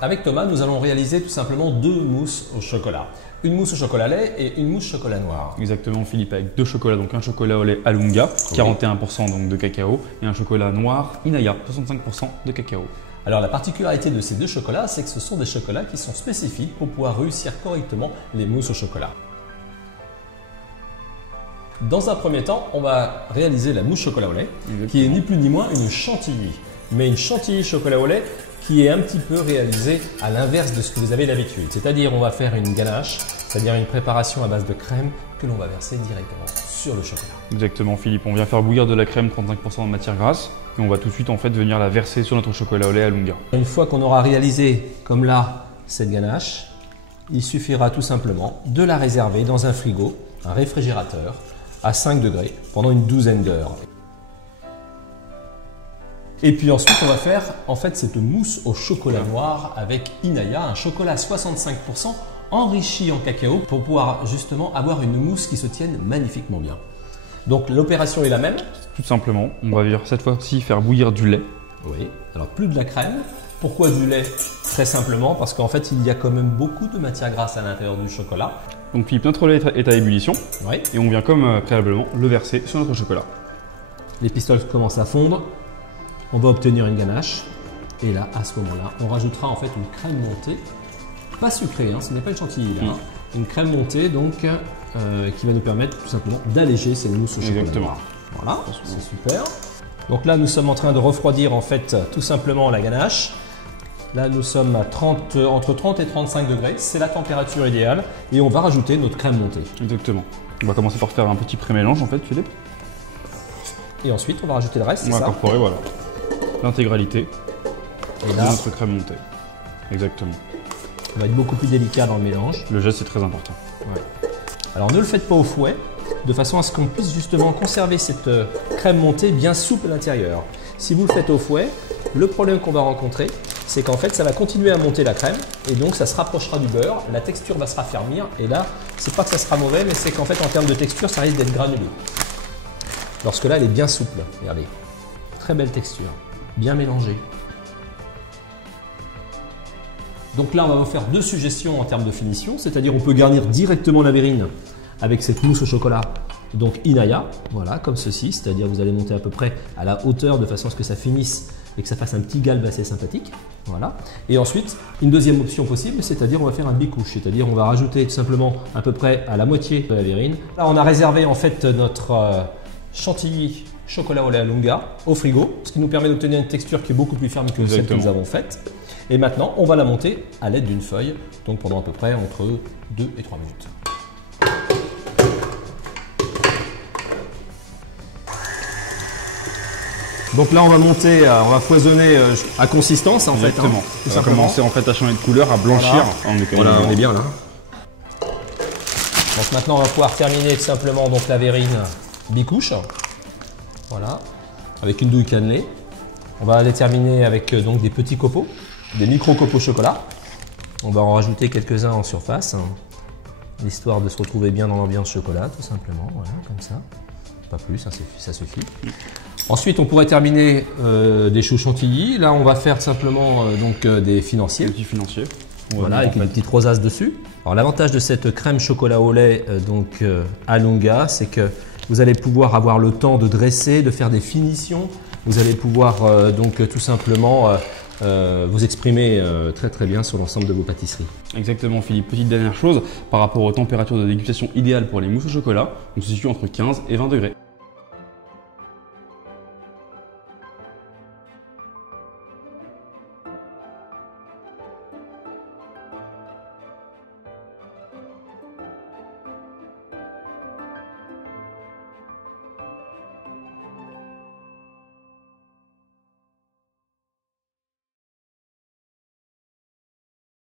Avec Thomas, nous allons réaliser tout simplement deux mousses au chocolat. Une mousse au chocolat lait et une mousse chocolat noir. Exactement Philippe, avec deux chocolats, donc un chocolat au lait Alunga, 41% donc de cacao, et un chocolat noir Inaya, 65% de cacao. Alors la particularité de ces deux chocolats, c'est que ce sont des chocolats qui sont spécifiques pour pouvoir réussir correctement les mousses au chocolat. Dans un premier temps, on va réaliser la mousse chocolat au lait, qui est ni plus ni moins une chantilly. Mais une chantilly chocolat au lait qui est un petit peu réalisée à l'inverse de ce que vous avez d'habitude. C'est-à-dire on va faire une ganache, c'est-à-dire une préparation à base de crème que l'on va verser directement sur le chocolat. Exactement Philippe, on vient faire bouillir de la crème, 35% de matière grasse, et on va tout de suite en fait venir la verser sur notre chocolat au lait Alunga. Une fois qu'on aura réalisé, comme là, cette ganache, il suffira tout simplement de la réserver dans un frigo, un réfrigérateur, à 5 degrés pendant une douzaine d'heures. Et puis ensuite, on va faire en fait cette mousse au chocolat noir avec Inaya, un chocolat à 65% enrichi en cacao pour pouvoir justement avoir une mousse qui se tienne magnifiquement bien. Donc l'opération est la même. Tout simplement, on va venir cette fois-ci faire bouillir du lait. Oui, alors plus de la crème. Pourquoi du lait? Très simplement parce qu'en fait, il y a quand même beaucoup de matière grasse à l'intérieur du chocolat. Donc Philippe, notre lait est à ébullition, Oui. et on vient comme préalablement le verser sur notre chocolat. Les pistoles commencent à fondre. On va obtenir une ganache et là, à ce moment-là, on rajoutera en fait une crème montée, pas sucrée, hein, ce n'est pas une chantilly, là, une crème montée donc qui va nous permettre tout simplement d'alléger ces mousses au chocolat noir. Voilà, c'est super. Donc là, nous sommes en train de refroidir en fait tout simplement la ganache. Là, nous sommes à entre 30 et 35 degrés, c'est la température idéale et on va rajouter notre crème montée. Exactement. On va commencer par faire un petit pré-mélange en fait Philippe. Et ensuite, on va rajouter le reste, c'est ça? On va ça? incorporer, voilà, l'intégralité de là, notre crème montée. Exactement. On va être beaucoup plus délicat dans le mélange. Le geste est très important. Ouais. Alors ne le faites pas au fouet, de façon à ce qu'on puisse justement conserver cette crème montée bien souple à l'intérieur. Si vous le faites au fouet, le problème qu'on va rencontrer, c'est qu'en fait ça va continuer à monter la crème et donc ça se rapprochera du beurre, la texture va se raffermir et là, c'est pas que ça sera mauvais, mais c'est qu'en fait en termes de texture, ça risque d'être granulé. Lorsque là, elle est bien souple, regardez, très belle texture, bien mélangée. Donc là, on va vous faire deux suggestions en termes de finition, c'est-à-dire on peut garnir directement la verrine avec cette mousse au chocolat, donc Inaya, voilà, comme ceci, c'est-à-dire vous allez monter à peu près à la hauteur de façon à ce que ça finisse et que ça fasse un petit galbe assez sympathique, voilà. Et ensuite, une deuxième option possible, c'est-à-dire on va faire un bicouche, c'est-à-dire on va rajouter tout simplement à peu près à la moitié de la verrine. Là, on a réservé en fait notre chantilly chocolat au lait Alunga au frigo, ce qui nous permet d'obtenir une texture qui est beaucoup plus ferme que celle que nous avons faite. Et maintenant, on va la monter à l'aide d'une feuille, donc pendant à peu près entre 2 et 3 minutes. Donc là, on va monter, on va foisonner à consistance en fait. Exactement. Hein, ça va commencer en fait à changer de couleur, à blanchir. Voilà, on est bien là. Donc maintenant, on va pouvoir terminer tout simplement donc, la verrine bicouche. Voilà, avec une douille cannelée. On va aller terminer avec donc des petits copeaux, des micro-copeaux chocolat. On va en rajouter quelques-uns en surface, hein, histoire de se retrouver bien dans l'ambiance chocolat, tout simplement. Voilà, comme ça. Pas plus, hein, ça suffit. Ensuite, on pourrait terminer des choux chantilly. Là, on va faire simplement donc, des financiers. Des petits financiers. Voilà, avec une petite rosace dessus. Alors, l'avantage de cette crème chocolat au lait Alunga, c'est que vous allez pouvoir avoir le temps de dresser, de faire des finitions. Vous allez pouvoir donc tout simplement vous exprimer très très bien sur l'ensemble de vos pâtisseries. Exactement Philippe. Petite dernière chose, par rapport aux températures de dégustation idéales pour les mousses au chocolat, on se situe entre 15 et 20 degrés.